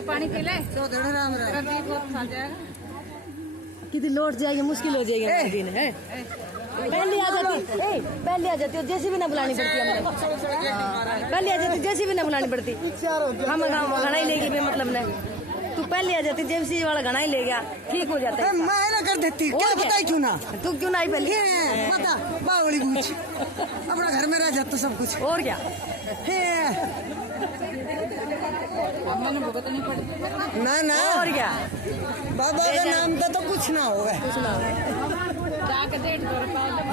पानी पी ले कितनी लौट जाएगी, मुश्किल हो जाएगी हमारे दिन है। पहले आ जाती हो, जैसी भी ना बुलानी पड़ती हमें। पहले आ जाती, जैसी भी ना बुलानी पड़ती। हम घना ही लेगी मतलब ना, तू पहले आ जाती, जेमसी वाला घना ही ले गया, ठीक हो जाता है। मैं ना कर देती, क्या बताई क्यों ना, तू क्यों ना आई पहले? पता बावली कुछ अपना घर में रह जाता सब कुछ। और क्या ना ना, और क्या, बाबा का नाम तो कुछ ना होगा, कुछ ना हो।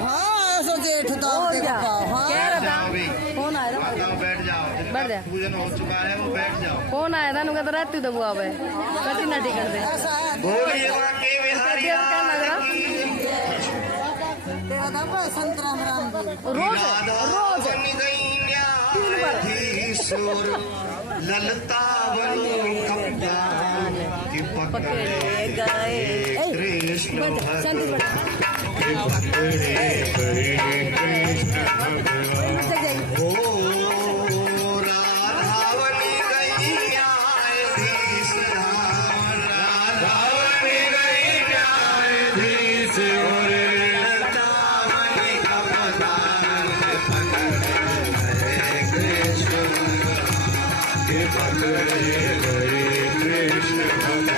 हाँ सो जेठ था। और क्या हाँ कह रहा था, फोन आया था, बैठ जाओ, बैठ जा, पूजन हो चुका है, वो बैठ जाओ। फोन आया था, नुका तो रहती तो बुआ भाई कटी ना टिकट दे। बोलिए वाके बिहारी क्या लग रहा तेरा नाम संतराम राम जी। रोज रोज ललता बनो कप्तान कि पकड़े गए कृष्ण शांति पकड़े गए कृष्ण भगवान। ओ राधावनी गई न्यायाधीश, राधावनी गई न्यायाधीश और ललतावनी कप्तान पकड़े कृष्ण भगवान।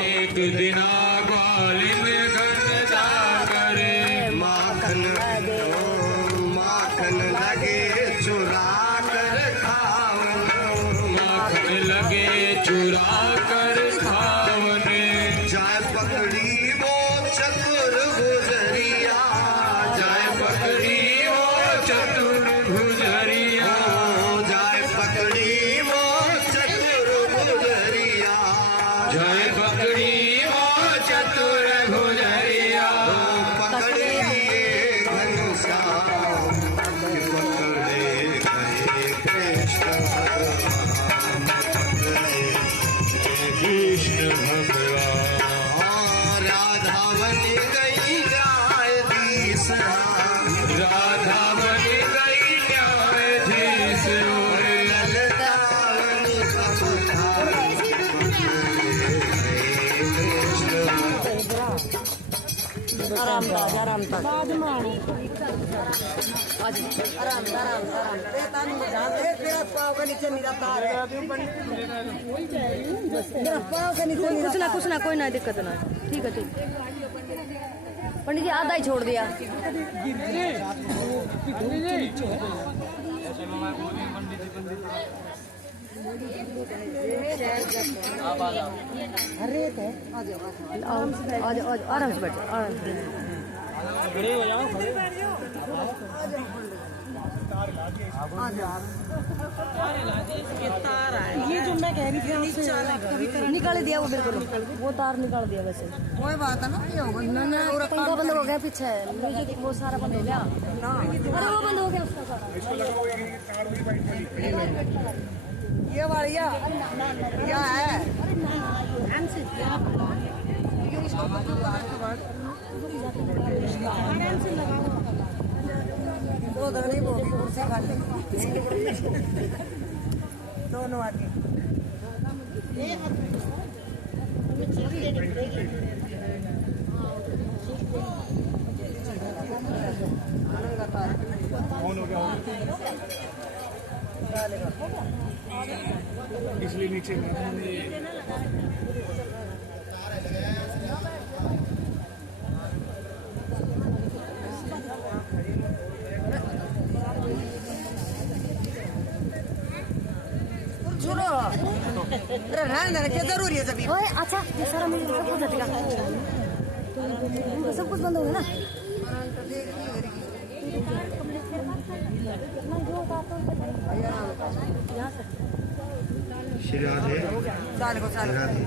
एक दिना ग्वाली में घर जाकर माखन माखन लगे चुरा कर खावन, माखन लगे चुरा कर खावन। जाय पकड़ी वो चतुर गुजरिया, जाय पकड़ी वो चतुर गुजरिया, जाय पकड़ी वो चतुर गुजरिया, जाय पकड़ी वो चतुर गुजरिया। पकड़े घनश्याम पकड़े गए कृष्ण भगवान, कृष्ण भगवान। राधावनी गई न्यायाधीश, राधावनी गई न्यायाधीश और ललतावनी कप्तान आराम था, आराम था। आराम आराम तेरा पाँव का नीचे नहीं रहता है, तेरा पाँव का नीचे नहीं रहता। कुछ ना कोई ना दिक्कत ना, ठीक है ठीक। पंडित जी आधा ही छोड़ दिया। अरे तो आराम से बैठो, आराम से। खड़े हो जाओ, ये जो मैं कह रही थी निकाल दिया वो, बिल्कुल वो तार निकाल दिया वैसे। कोई बात है ना, ये होगा पंखा बंद हो गया पीछे, म्यूजिक वो सारा बंद हो गया। अरे वो बंद हो गया उसका सारा। ये बढ़िया क्या है, दो धनी बोगी कुर्सी खाते दोनों आके। इसलिए नीचे सुनो रहने क्या जरूरी है सभी। ओए अच्छा ये सारा मिल सब कुछ हटेगा, सब कुछ बंद हो गया ना। श्री राधे, साल को साल राधे,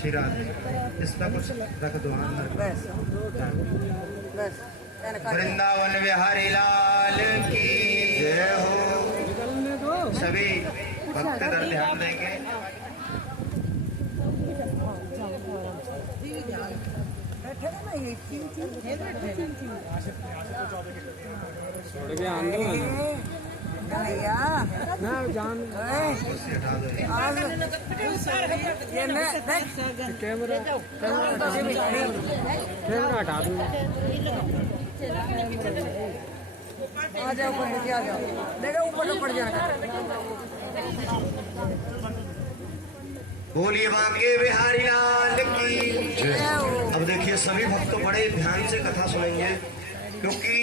श्री राधे। इसका कुछ रख दो, बस बस वृंदावन बिहारी लाल की जय हो। सभी भक्त इधर ध्यान देंगे। छोड़ के आंदोलन ना जान कैमरा हटा दूँ। आ जाओ ऊपर नीचे आ जाओ, देखो ऊपर तो पड़ जाएगा। बोलिए बांके बिहारी लाल की जय। अब देखिए सभी भक्त बड़े ध्यान से कथा सुनेंगे, क्योंकि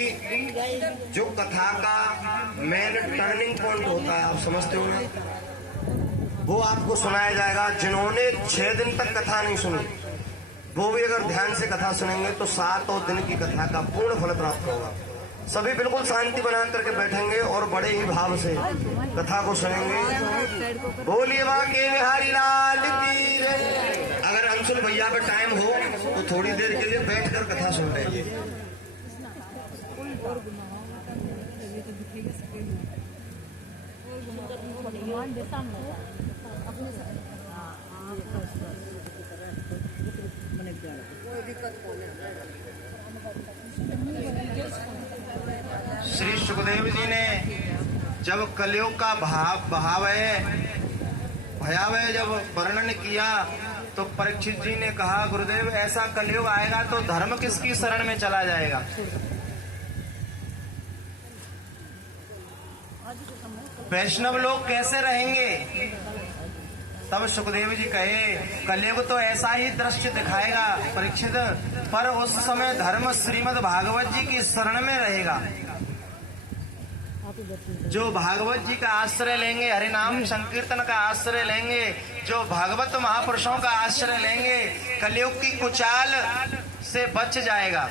जो कथा का मेन टर्निंग पॉइंट होता है, आप समझते हो ना, वो आपको सुनाया जाएगा। जिन्होंने 6 दिन तक कथा नहीं सुनी, वो भी अगर ध्यान से कथा सुनेंगे तो 7 दिन की कथा का पूर्ण फल प्राप्त होगा। सभी बिल्कुल शांति बना करके बैठेंगे और बड़े ही भाव से कथा को सुनेंगे। बोलिए बांके बिहारी लाल की जय। अगर अंशुल भैया पे टाइम हो तो थोड़ी देर के लिए बैठकर कथा सुन लेंगे। श्री सुखदेव जी ने जब कलयुग का भयावह जब वर्णन किया तो परीक्षित जी ने कहा, गुरुदेव ऐसा कलयुग आएगा तो धर्म किसकी शरण में चला जाएगा। वैष्णव लोग कैसे रहेंगे। तब सुखदेव जी कहे, कलयुग तो ऐसा ही दृश्य दिखाएगा परीक्षित, पर उस समय धर्म श्रीमद् भागवत जी की शरण में रहेगा। जो भागवत जी का आश्रय लेंगे, हरिनाम संकीर्तन का आश्रय लेंगे, जो भागवत महापुरुषों का आश्रय लेंगे, कलयुग की कुचाल से बच जाएगा।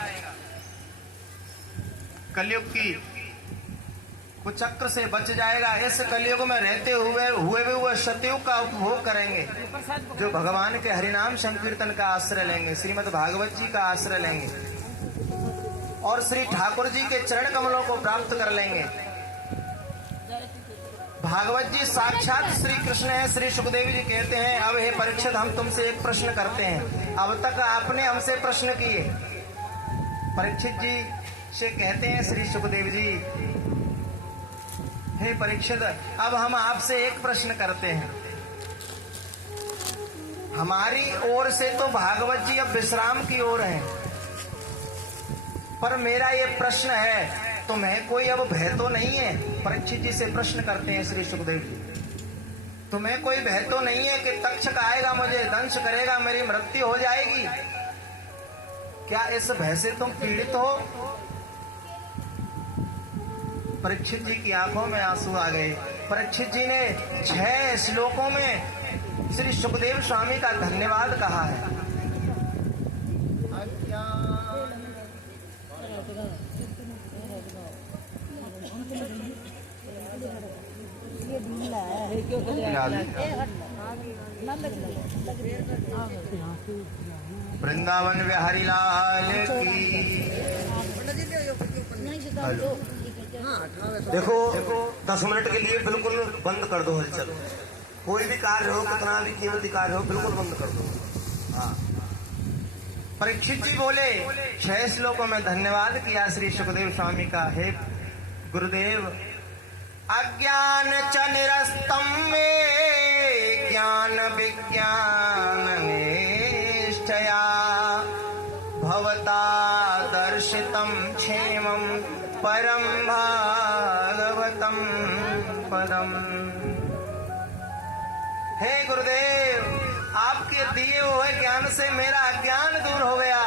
कलयुग की कुचक्र से बच जाएगा। इस कलयुग में रहते हुए भी वह सतयुग का उपभोग करेंगे। जो भगवान के हरिनाम संकीर्तन का आश्रय लेंगे, श्रीमद् भागवत जी का आश्रय लेंगे और श्री ठाकुर जी के चरण कमलों को प्राप्त कर लेंगे। भागवत जी साक्षात श्री कृष्ण है। श्री सुखदेव जी कहते हैं, अब हे परीक्षित, हम तुमसे एक प्रश्न करते हैं। अब तक आपने हमसे प्रश्न किए। परीक्षित जी से कहते हैं श्री सुखदेव जी, हे परीक्षित, अब हम आपसे एक प्रश्न करते हैं। हमारी ओर से तो भागवत जी अब विश्राम की ओर है, पर मेरा ये प्रश्न है, तुम्हें कोई अब भय तो नहीं है। परीक्षित जी से प्रश्न करते हैं श्री सुखदेव जी, तुम्हें कोई भय तो नहीं है कि तक्षक आएगा, मुझे दंश करेगा, मेरी मृत्यु हो जाएगी। क्या इस भय से तुम पीड़ित हो। परीक्षित जी की आंखों में आंसू आ गए। परीक्षित जी ने 6 श्लोकों में श्री सुखदेव स्वामी का धन्यवाद कहा है। वृंदावन बिहारी लाल की। देखो 10 मिनट के लिए बिल्कुल बंद कर दो हलचल। कोई भी कार्य हो, कितना भी कीमती कार्य हो, बिल्कुल बंद कर दो। हाँ। परीक्षित जी बोले, 6 श्लोकों में धन्यवाद किया श्री सुखदेव स्वामी का। हे गुरुदेव, अज्ञान च निरस्तम में ज्ञान विज्ञान निष्ठया भवता दर्शितम क्षेमम परम भागवतम पदम। हे गुरुदेव, आपके दिए हुए ज्ञान से मेरा अज्ञान दूर हो गया।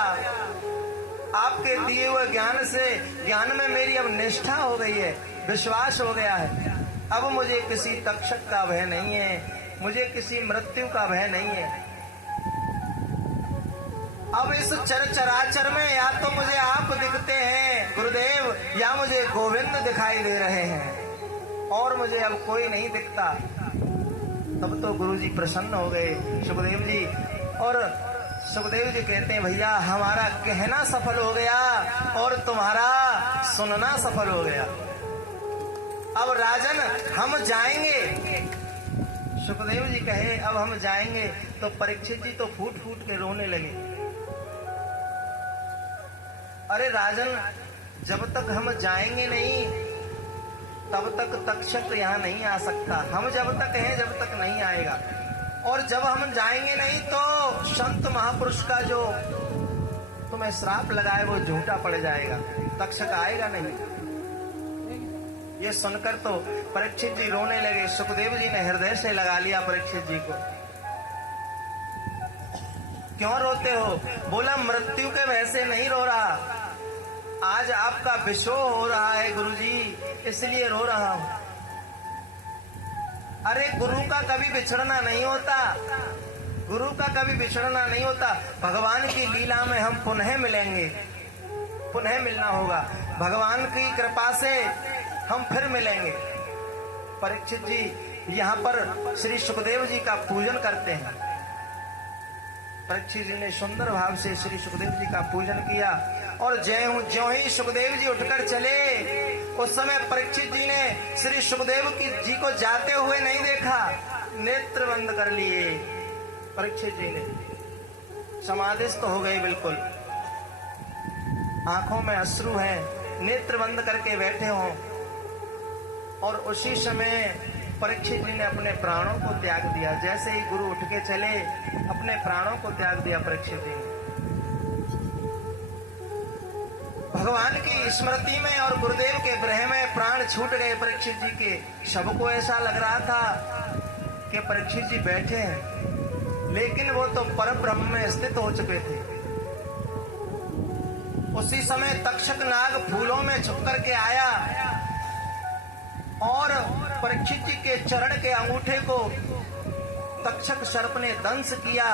आपके दिए हुए ज्ञान में मेरी अब निष्ठा हो गई है, विश्वास हो गया है। अब मुझे किसी तक्षक का भय नहीं है, मुझे किसी मृत्यु का भय नहीं है। अब इस चराचर में या तो मुझे आप दिखते हैं गुरुदेव, या मुझे गोविंद दिखाई दे रहे हैं, और मुझे अब कोई नहीं दिखता। तब तो गुरु जी प्रसन्न हो गए सुखदेव जी, और सुखदेव जी कहते हैं भैया हमारा कहना सफल हो गया और तुम्हारा सुनना सफल हो गया। अब राजन हम जाएंगे। सुखदेव जी कहे अब हम जाएंगे, तो परीक्षित जी तो फूट फूट के रोने लगे। अरे राजन, जब तक हम जाएंगे नहीं तब तक तक्षक यहाँ नहीं आ सकता। हम जब तक हैं जब तक नहीं आएगा, और जब हम जाएंगे नहीं तो संत महापुरुष का जो तुम्हें श्राप लगाए वो झूठा पड़ जाएगा, तक्षक आएगा नहीं। ये सुनकर तो परीक्षित जी रोने लगे। सुखदेव जी ने हृदय से लगा लिया परीक्षित जी को। क्यों रोते हो? बोला मृत्यु के भय से नहीं रो रहा, आज आपका विशोह हो रहा है गुरुजी, इसलिए रो रहा हूं। अरे गुरु का कभी बिछड़ना नहीं होता, गुरु का कभी बिछड़ना नहीं होता। भगवान की लीला में हम पुनः मिलेंगे, पुनः मिलना होगा। भगवान की कृपा से हम फिर मिलेंगे। परीक्षित जी यहाँ पर श्री सुखदेव जी का पूजन करते हैं। परीक्षित जी ने सुंदर भाव से श्री सुखदेव जी का पूजन किया, और ज्यों ही सुखदेव जी उठकर चले, उस समय परीक्षित जी ने श्री सुखदेव जी को जाते हुए नहीं देखा, नेत्र बंद कर लिए। परीक्षित जी ने समाधिस्थ हो गए, बिल्कुल आंखों में अश्रु हैं, नेत्र बंद करके बैठे हों। और उसी समय परीक्षित जी ने अपने प्राणों को त्याग दिया। जैसे ही गुरु उठ के चले, अपने प्राणों को त्याग दिया परीक्षित जी ने। भगवान की स्मृति में और गुरुदेव के ग्रह में प्राण छूट गए परीक्षित जी के। सबको ऐसा लग रहा था कि परीक्षित जी बैठे हैं, लेकिन वो तो परब्रह्म में स्थित हो चुके थे। उसी समय तक्षक नाग फूलों में छुप करके आया और परीक्षित जी के चरण के अंगूठे को तक्षक सर्प ने दंश किया।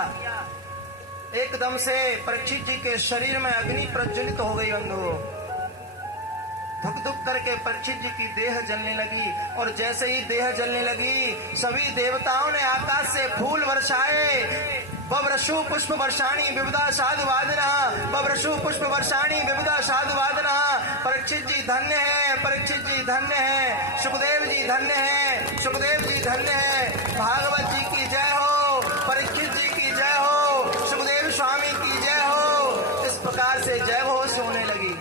एकदम से परीक्षित जी के शरीर में अग्नि प्रज्वलित हो गई। बंधुओं, धुक धुक करके परीक्षित जी की देह जलने लगी, और जैसे ही देह जलने लगी सभी देवताओं ने आकाश से फूल वर्षाए। बब्रशु पुष्प वर्षाणी विविधा साधु वादना, बब्रशु पुष्प वर्षाणी विविधा साधु वादना। परीक्षित जी धन्य है, परीक्षित जी धन्य है, सुखदेव जी धन्य है, सुखदेव जी धन्य है। भागवत जी की जय हो, परीक्षित जी की जय हो, सुखदेव स्वामी की जय हो। इस प्रकार से जय घोष होने लगी।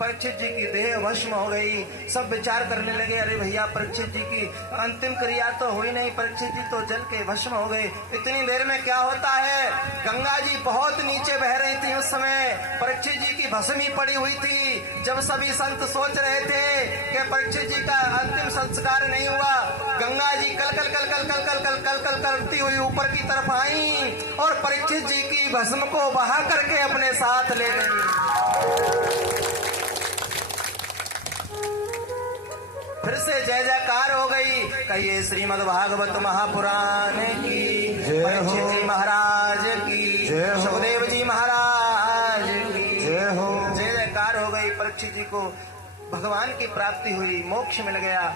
परीक्षित जी की देह भस्म हो गई। सब विचार करने लगे, अरे भैया परीक्षित जी की अंतिम क्रिया तो हुई नहीं, परीक्षित जी तो जल के भस्म हो गए। इतनी देर में क्या होता है, गंगा जी बहुत नीचे बह रही थी। उस समय परीक्षित जी की भस्म ही पड़ी हुई थी। जब सभी संत सोच रहे थे कि परीक्षित जी का अंतिम संस्कार नहीं हुआ, गंगा जी कल कल कल कल कल कल कल कल कल करती हुई ऊपर की तरफ आई और परीक्षित जी की भस्म को बहा करके अपने साथ ले गई। फिर से जय जयकार हो गई। कहिए श्रीमद् भागवत महापुराण की, परीक्षित जी महाराज की, सुखदेव जी महाराज की जय हो। जय जयकार हो गई। परीक्षित जी को भगवान की प्राप्ति हुई, मोक्ष मिल गया।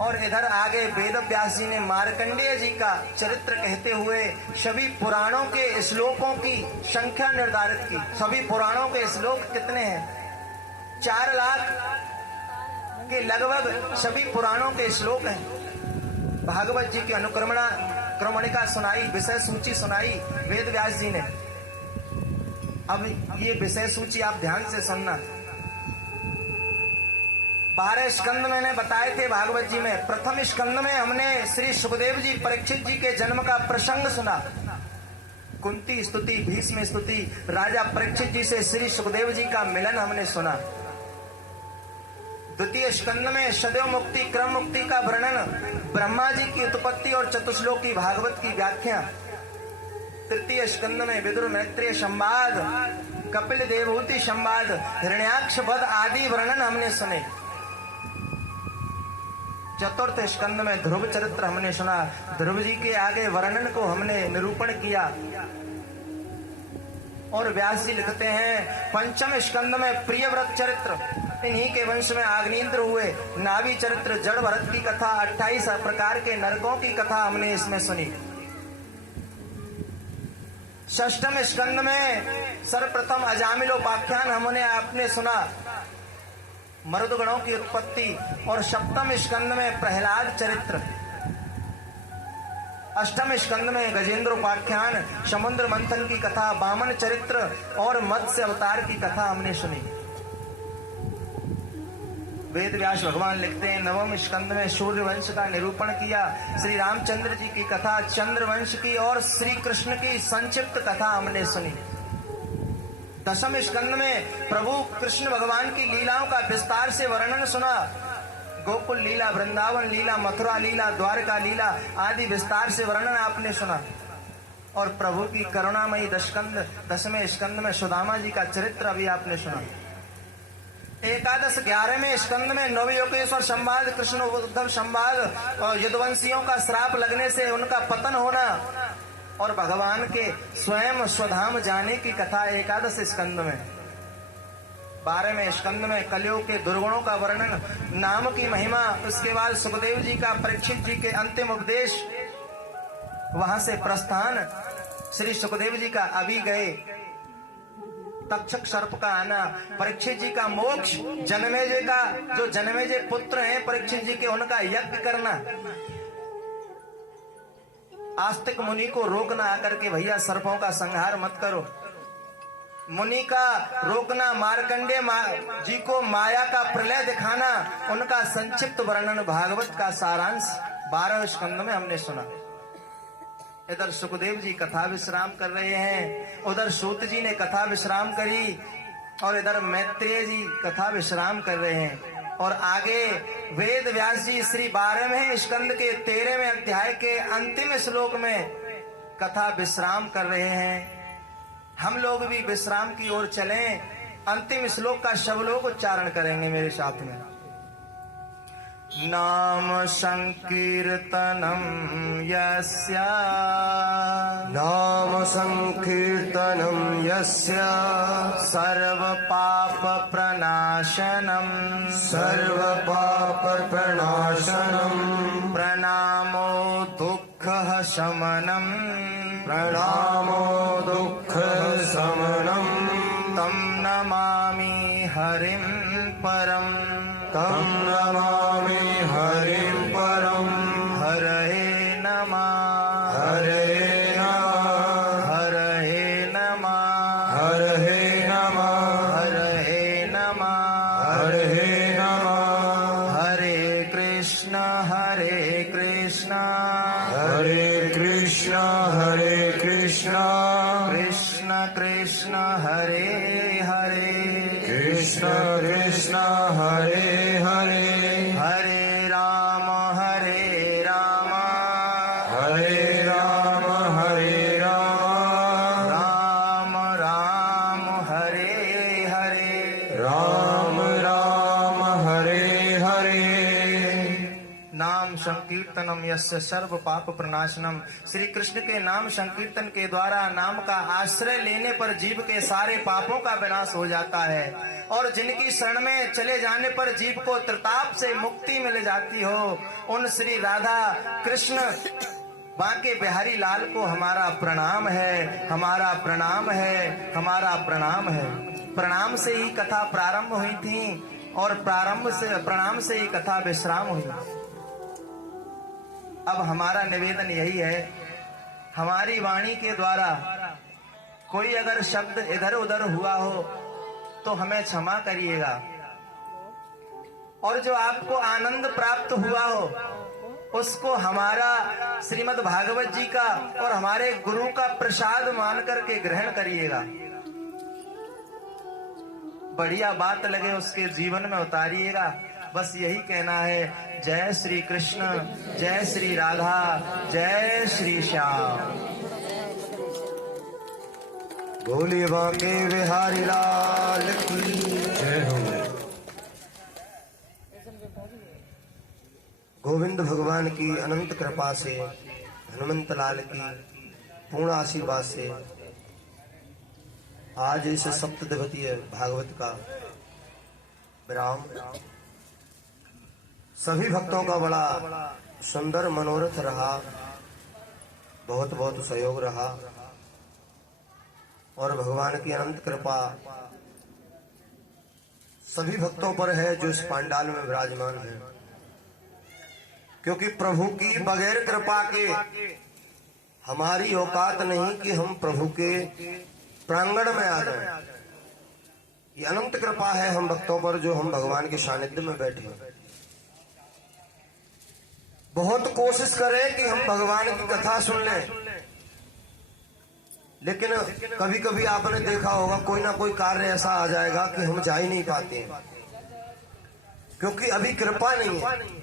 और इधर आगे वेद व्यास जी ने मार्कंडेय जी का चरित्र कहते हुए सभी पुराणों के श्लोकों की संख्या निर्धारित की। सभी पुराणों के श्लोक कितने हैं? 4 लाख के लगभग सभी पुराणों के श्लोक हैं। भागवत जी की क्रमणिका सुनाई, विषय सूची सुनाई वेद व्यास जी ने। अब ये विषय सूची आप ध्यान से सुनना। 12 स्कंद मैंने बताए थे भागवत जी में। प्रथम स्कंद में हमने श्री सुखदेव जी परीक्षित जी के जन्म का प्रसंग सुना। कुंती स्तुति, भीष्म स्तुति, राजा परीक्षित जी से श्री सुखदेव जी का मिलन हमने सुना। द्वितीय स्कंद में सदैव मुक्ति, क्रम मुक्ति का वर्णन, ब्रह्मा जी की उत्पत्ति और चतुश्लोकी भागवत की व्याख्या। तृतीय स्कंद में विदुर मैत्रेय संवाद, कपिल देवहूति संवाद, हिरण्याक्ष वध आदि वर्णन हमने सुने। चतुर्थ स्कंद में ध्रुव चरित्र हमने सुना। ध्रुव जी के आगे वर्णन को हमने निरूपण किया। और व्यास जी लिखते हैं पंचम स्कंद में प्रियव्रत चरित्र, इन्हीं के वंश में अग्निंद्र हुए। नाभि चरित्र, जड़ भरत की कथा, 28 प्रकार के नरकों की कथा हमने इसमें सुनी। षष्ठम स्कंद में सर्वप्रथम अजामिलोपाख्यान हमने आपने सुना, मरुदगणों की उत्पत्ति, और सप्तम स्कंद में प्रहलाद चरित्र, अष्टम स्कंद में गजेंद्रोपाख्यान, समुद्र मंथन की कथा, वामन चरित्र और मत्स्य अवतार की कथा हमने सुनी। वेद व्यास भगवान लिखते हैं नवम स्कंद में सूर्य वंश का निरूपण किया, श्री रामचंद्र जी की कथा, चंद्र वंश की और श्री कृष्ण की संक्षिप्त कथा हमने सुनी। दसम स्कंद में प्रभु कृष्ण भगवान की लीलाओं का विस्तार से वर्णन सुना, गोकुल लीला, वृंदावन लीला, मथुरा लीला, द्वारका लीला आदि विस्तार से वर्णन आपने सुना। और प्रभु की करुणामयी दसवें स्कंद में सुदामा जी का चरित्र अभी आपने सुना। एकादश 11वें स्कंद में नवयोगेश्वर संवाद, कृष्ण उद्धव संवाद और यदुवंशियों का श्राप लगने से उनका पतन होना और भगवान के स्वयं स्वधाम जाने की कथा एकादश स्कंद में। 12वें स्कंद में कलियुग के दुर्गुणों का वर्णन, नाम की महिमा, उसके बाद सुखदेव जी का परीक्षित जी के अंतिम उपदेश, वहां से प्रस्थान, श्री सुखदेव जी का अभी गए, तक्षक सर्प का आना, परीक्षित जी का मोक्ष, जन्मेजय का जो जन्मेजय पुत्र हैं परीक्षित जी के, उनका यज्ञ करना, आस्तिक मुनि को रोकना आकर के भैया सर्पों का संहार मत करो, मुनि का रोकना, मार्कंडे जी को माया का प्रलय दिखाना, उनका संक्षिप्त वर्णन, भागवत का सारांश 12वें स्कंद में हमने सुना। इधर सुखदेव जी कथा विश्राम कर रहे हैं, उधर सूत जी ने कथा विश्राम करी और इधर मैत्रेय जी कथा विश्राम कर रहे हैं। और आगे वेद व्यास जी श्री 12वें स्कंद के 13वें अध्याय के अंतिम श्लोक में कथा विश्राम कर रहे हैं। हम लोग भी विश्राम की ओर चलें, अंतिम श्लोक का सब लोग उच्चारण करेंगे मेरे साथ में। नाम संकीर्तनम यस्य, नाम संकीर्तनम यस्य, सर्व पाप प्रणाशनम, सर्व पाप प्रणाशनम, प्रणामो दुःख शमनम, प्रणामो दुःख शमनम, तम नमामि हरिं परम, तम नमामि हरिं परम, हरये नमः, हरे नमः, हरये नमः, हरे नमः, हरये नमः, हरे नमः, हरे कृष्ण हरे कृष्ण, कृष्ण कृष्ण हरे हरे, कृष्ण कृष्ण हरे हरे, हरे राम हरे राम, हरे राम हरे राम, राम राम हरे हरे, राम राम हरे हरे। नाम संकीर्तनम यस्य सर्व पाप प्रणाशनम। श्री कृष्ण के नाम संकीर्तन के द्वारा, नाम का आश्रय लेने पर जीव के सारे पापों का विनाश हो जाता है और जिनकी शरण में चले जाने पर जीव को त्रिताप से मुक्ति मिल जाती हो, उन श्री राधा कृष्ण बांके बिहारी लाल को हमारा प्रणाम है, हमारा प्रणाम है, हमारा प्रणाम है। प्रणाम से ही कथा प्रारंभ हुई थी और प्रणाम से ही कथा विश्राम हुई। अब हमारा निवेदन यही है, हमारी वाणी के द्वारा कोई अगर शब्द इधर उधर हुआ हो तो हमें क्षमा करिएगा, और जो आपको आनंद प्राप्त हुआ हो उसको हमारा श्रीमद् भागवत जी का और हमारे गुरु का प्रसाद मान करके ग्रहण करिएगा। बढ़िया बात लगे उसके जीवन में उतारिएगा। बस यही कहना है। जय श्री कृष्ण, जय श्री राधा, जय श्री श्याम। बोलिए बांके बिहारी लाल की जय हो। गोविंद भगवान की अनंत कृपा से, हनुमंत लाल की पूर्ण आशीर्वाद से आज इस सप्तदिवसीय भागवत का विराम सभी भक्तों का बड़ा सुंदर मनोरथ रहा, बहुत बहुत सहयोग रहा। और भगवान की अनंत कृपा सभी भक्तों पर है जो इस पांडाल में विराजमान है, क्योंकि प्रभु की बगैर कृपा के हमारी औकात नहीं कि हम प्रभु के प्रांगण में आ जाएं। ये अनंत कृपा है हम भक्तों पर जो हम भगवान के सानिध्य में बैठे हैं। बहुत कोशिश करें कि हम भगवान की कथा सुन लें, लेकिन कभी कभी आपने देखा होगा कोई ना कोई कार्य ऐसा आ जाएगा कि हम जा ही नहीं पाते हैं, क्योंकि अभी कृपा नहीं है।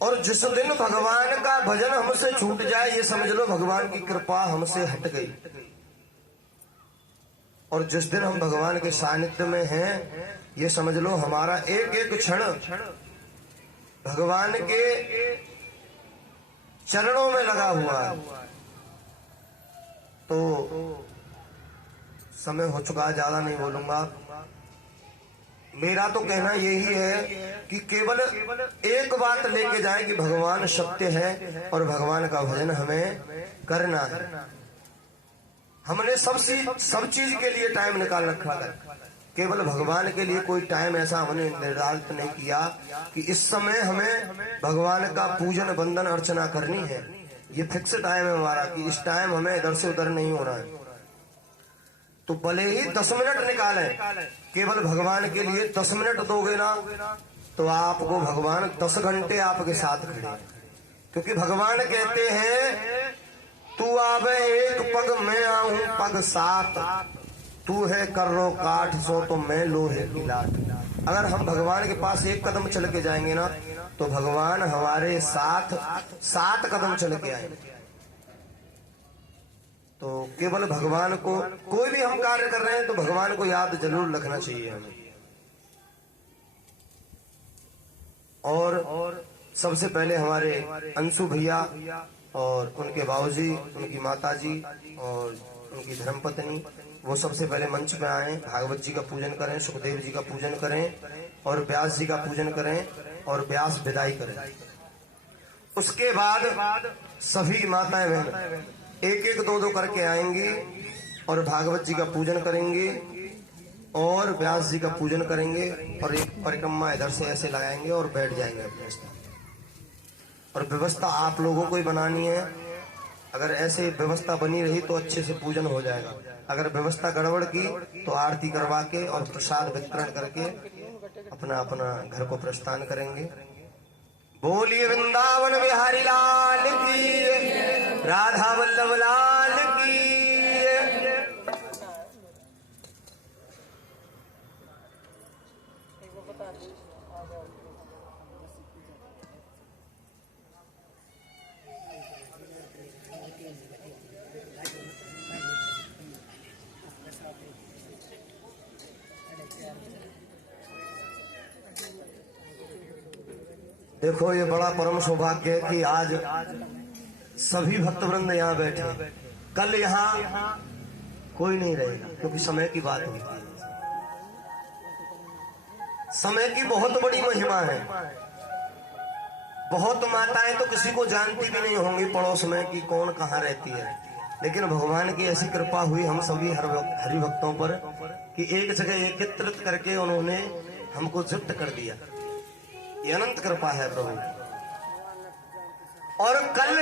और जिस दिन भगवान का भजन हमसे छूट जाए, ये समझ लो भगवान की कृपा हमसे हट गई। और जिस दिन हम भगवान के सानिध्य में हैं, ये समझ लो हमारा एक एक क्षण भगवान के चरणों में लगा हुआ है। तो समय हो चुका, ज्यादा नहीं बोलूंगा। मेरा तो कहना यही है कि केवल एक बात लेके जाए कि भगवान सत्य है और भगवान का भजन हमें करना है। हमने सब चीज के लिए टाइम निकाल रखा है, केवल भगवान के लिए कोई टाइम ऐसा हमने निर्धारित नहीं किया कि इस समय हमें भगवान का पूजन वंदन अर्चना करनी है। ये फिक्स टाइम है हमारा कि इस टाइम हमें इधर से उधर नहीं होना है। तो भले ही 10 मिनट निकालें, केवल भगवान के लिए 10 मिनट दोगे ना तो आपको भगवान 10 घंटे आपके साथ खड़े हैं। क्योंकि भगवान कहते हैं तू आवे एक पग मैं आऊं पग 7, तू है कर्रो काठ सो तो मैं लोहे की लाठ। अगर हम भगवान के पास एक कदम चल के जाएंगे ना तो भगवान हमारे साथ 7 कदम चल के आएंगे। तो केवल भगवान को, कोई भी हम कार्य कर रहे हैं तो भगवान को याद जरूर रखना चाहिए हमें। और सबसे पहले हमारे अंशु भैया और उनके बाबूजी, उनकी माताजी और उनकी धर्मपत्नी, वो सबसे पहले मंच पे आए, भागवत जी का पूजन करें, सुखदेव जी का पूजन करें और व्यास जी का पूजन करें और व्यास विदाई करें। उसके बाद सभी माताएं बहन एक एक दो करके आएंगी और भागवत जी का पूजन करेंगे और व्यास जी का पूजन करेंगे और एक परिक्रमा इधर से ऐसे लगाएंगे और बैठ जाएंगे अपने स्थान। और व्यवस्था आप लोगों को ही बनानी है। अगर ऐसे व्यवस्था बनी रही तो अच्छे से पूजन हो जाएगा। अगर व्यवस्था गड़बड़ की तो आरती करवा के और प्रसाद वितरण करके अपना अपना घर को प्रस्थान करेंगे। बोलिए वृंदावन बिहारी लाल की, राधा वल्लभ लाल की। देखो ये बड़ा परम सौभाग्य है कि आज सभी भक्तवृंद यहाँ बैठे। कल यहाँ कोई नहीं रहेगा क्योंकि समय की बात होती है। समय की बहुत बड़ी महिमा है। बहुत माताएं तो किसी को जानती भी नहीं होंगी पड़ोस में कि कौन कहाँ रहती है, लेकिन भगवान की ऐसी कृपा हुई हम सभी हरि भक्तों पर कि एक जगह एकत्रित करके उन्होंने हमको जुट कर दिया। ये अनंत कृपा है प्रभु। और कल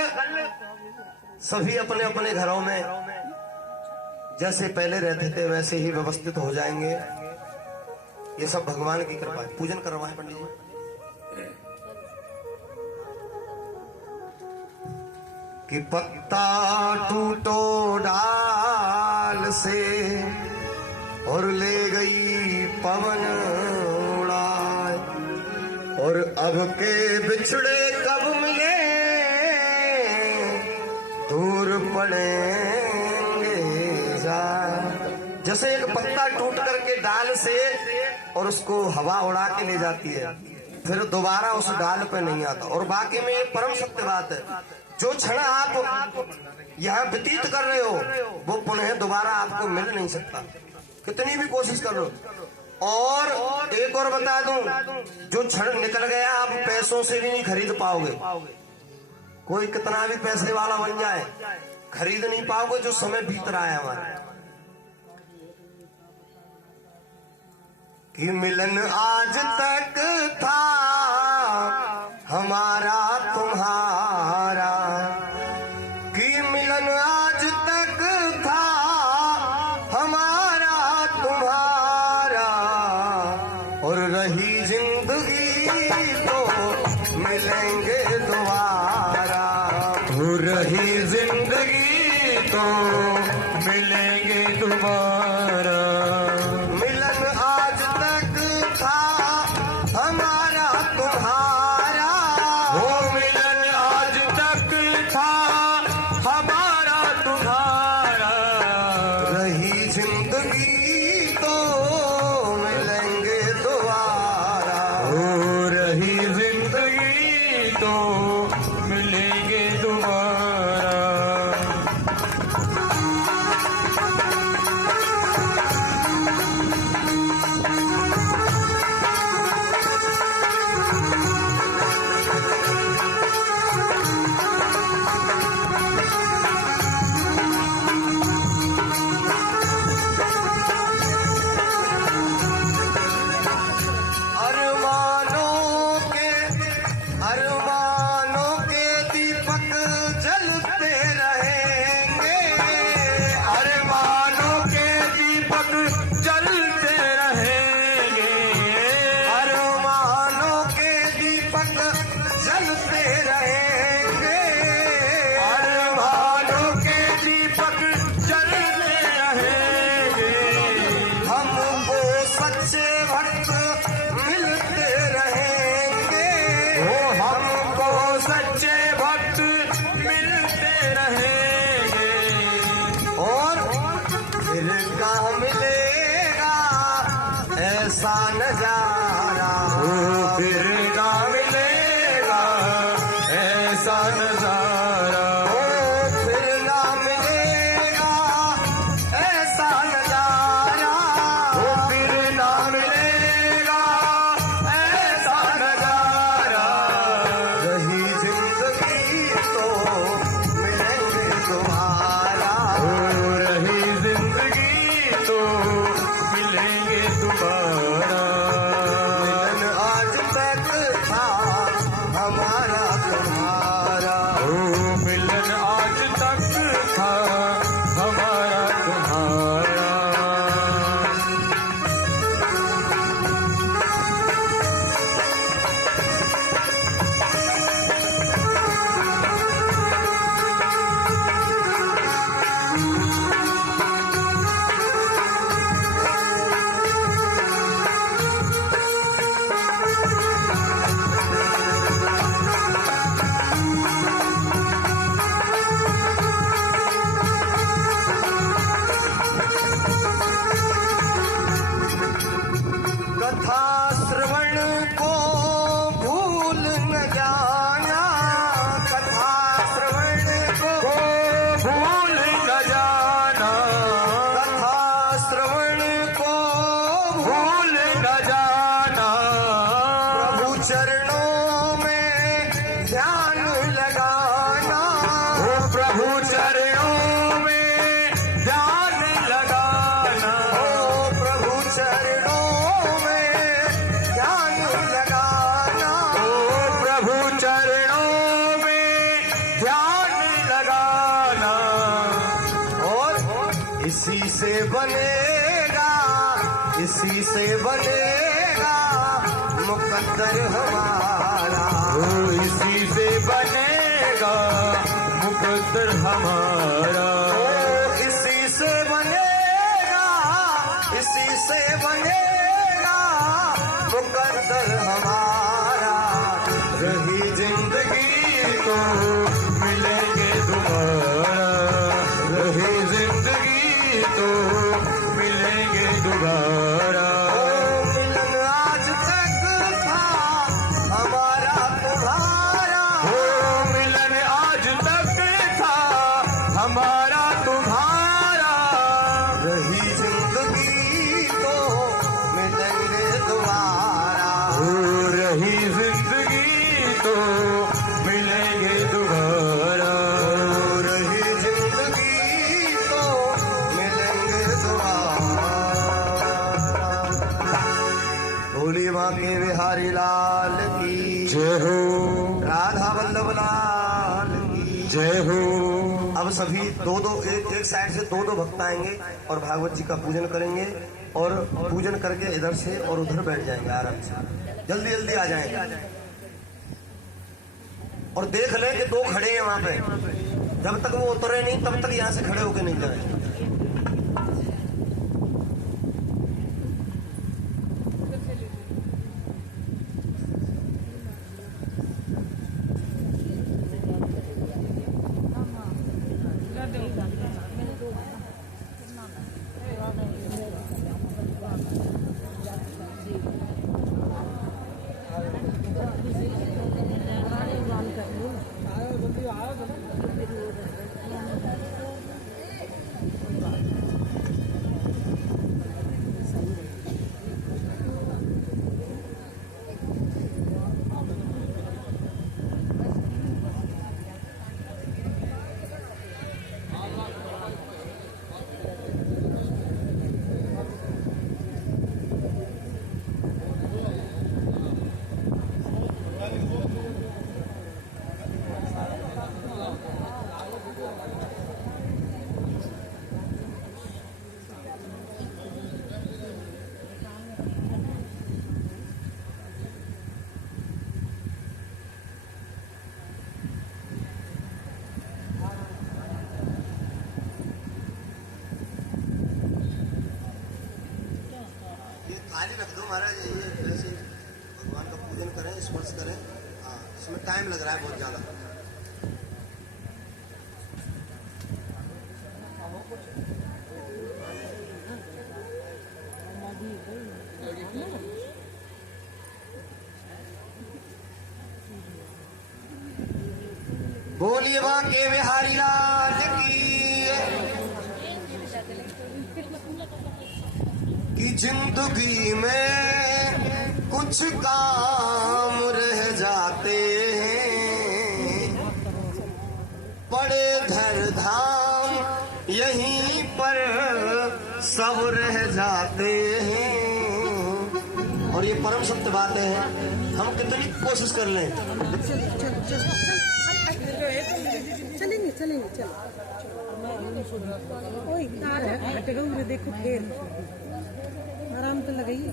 सभी अपने अपने घरों में जैसे पहले रहते थे वैसे ही व्यवस्थित हो जाएंगे। ये सब भगवान की कृपा है। पूजन करवाए पंडित जी। कि पत्ता टूटो डाल से और ले गई पवन उड़ाए, और अब के बिछड़े कब मिले दूर पड़ेंगे जाए। जैसे एक पत्ता टूट करके डाल से और उसको हवा उड़ा के ले जाती है, फिर दोबारा उस डाल पे नहीं आता। और बाकी में एक परम सत्य बात है, जो क्षण आप यहाँ व्यतीत कर रहे हो वो पुनः दोबारा आपको मिल नहीं सकता, कितनी भी कोशिश कर लो। और एक और बता दूं, जो क्षण निकल गया आप पैसों से भी नहीं खरीद पाओगे। कोई कितना भी पैसे वाला बन जाए खरीद नहीं पाओगे जो समय बीत रहा है हमारा। कि मिलन आज तक था हमारा तुम्हारा, कि मिलन आज तक था हमारा तुम्हारा, और रही जिंदगी तो मिलेंगे दोबारा, और रही जिंदगी तो मिलेंगे दोबारा। मिलन आज तक था हमारा तुम्हारा, वो मिलन आज तक था हमारा तुम्हारा, रही जिंदगी तो मिलेंगे दोबारा, ओ रही जिंदगी तो मिलेंगे दोबारा। अरमानों के दीपक जलते रहेंगे, अरमानों के दीपक जलते रहेंगे, अरमानों के दीपक जलते रहेंगे, अरमानों के दीपक जलते रहेंगे। हमको सच्चे भक्त मिलते रहेंगे, हमको सच्चे भक्त मिलते रहेंगे, और फिर कहाँ मिलेगा ऐसा नजारा, फिर कहाँ मिलेगा ऐसा नजारा, फिर ना मिलेगा ऐसा नजारा, फिर ना मिलेगा ऐसा नजारा। रही जिंदगी तो मिलेंगे दोबारा, रही जिंदगी तो मिलेंगे दोबारा। मिलन आज तक था हमारा तुम्हारा, मिलन आज तक था हमारा तुम्हारा। कथा श्रवण को भूल न जाना, कथा श्रवण को भूल न जाना, कथा श्रवण को भूल न जाना। प्रभु चरणों में ध्यान लगाना, प्रभु चरणों में ध्यान लगाना, प्रभु चरणों चरणों में ध्यान लगाना, और इसी से बनेगा, इसी से बनेगा मुकद्दर हमारा, इसी से बनेगा मुकद्दर हमारा, इसी से बनेगा, इसी से बनेगा मुकद्दर हमारा। रही जिंदगी तो मिलेंगे दोबारा, रही जिंदगी तो मिलेंगे दोबारा। मिलन आज तक था हमारा तुम्हारा, मिलन आज तक था हमारा तुम्हारा, रही जिंदगी तो मिलेंगे दोबारा, रही जिंदगी तो मिलेंगे दोबारा। वल्लभ लाल की जय हो। अब सभी एक साइड से दो भक्त आएंगे और भागवत जी का पूजन करेंगे और पूजन करके इधर से और उधर बैठ जाएंगे आराम से। जल्दी जल्दी आ जाएंगे और देख लें कि दो खड़े हैं वहां पे। जब तक वो उतरे नहीं तब तक यहाँ से खड़े होके नहीं जाए। थाली रख दो महाराज, ये ऐसे भगवान का पूजन करें, स्पर्श करें। हाँ, इसमें टाइम लग रहा है बहुत ज्यादा। बोलिए बांके बिहारी लाल की कि जिंदगी में कुछ काम रह जाते हैं, पड़े धर धाम यहीं पर सब रह जाते हैं। और ये परम सत्य बातें हैं, हम कितनी कोशिश कर लें। चलेंगे चलेंगे चल। ओए तार है हटेगा उधर, देखो फिर आराम तो लगाइए।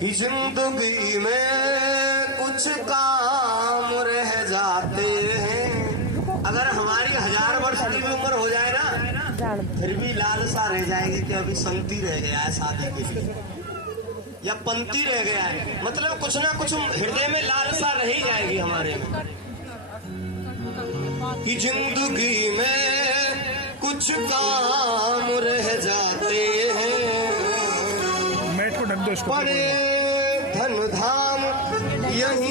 कि जिंदगी में कुछ काम रह जाते हैं। अगर हमारी 1000 वर्ष की भी उम्र हो जाए ना, फिर भी लालसा रह जाएगी कि अभी संगति रह गया है शादी के लिए, या पंक्ति रह गया है। मतलब कुछ ना कुछ हृदय में लालसा रह ही जाएगी हमारे में। कि जिंदगी में कुछ काम रह जाते हैं, मैट को ढक दो इसको। बड़े धन धाम यहीं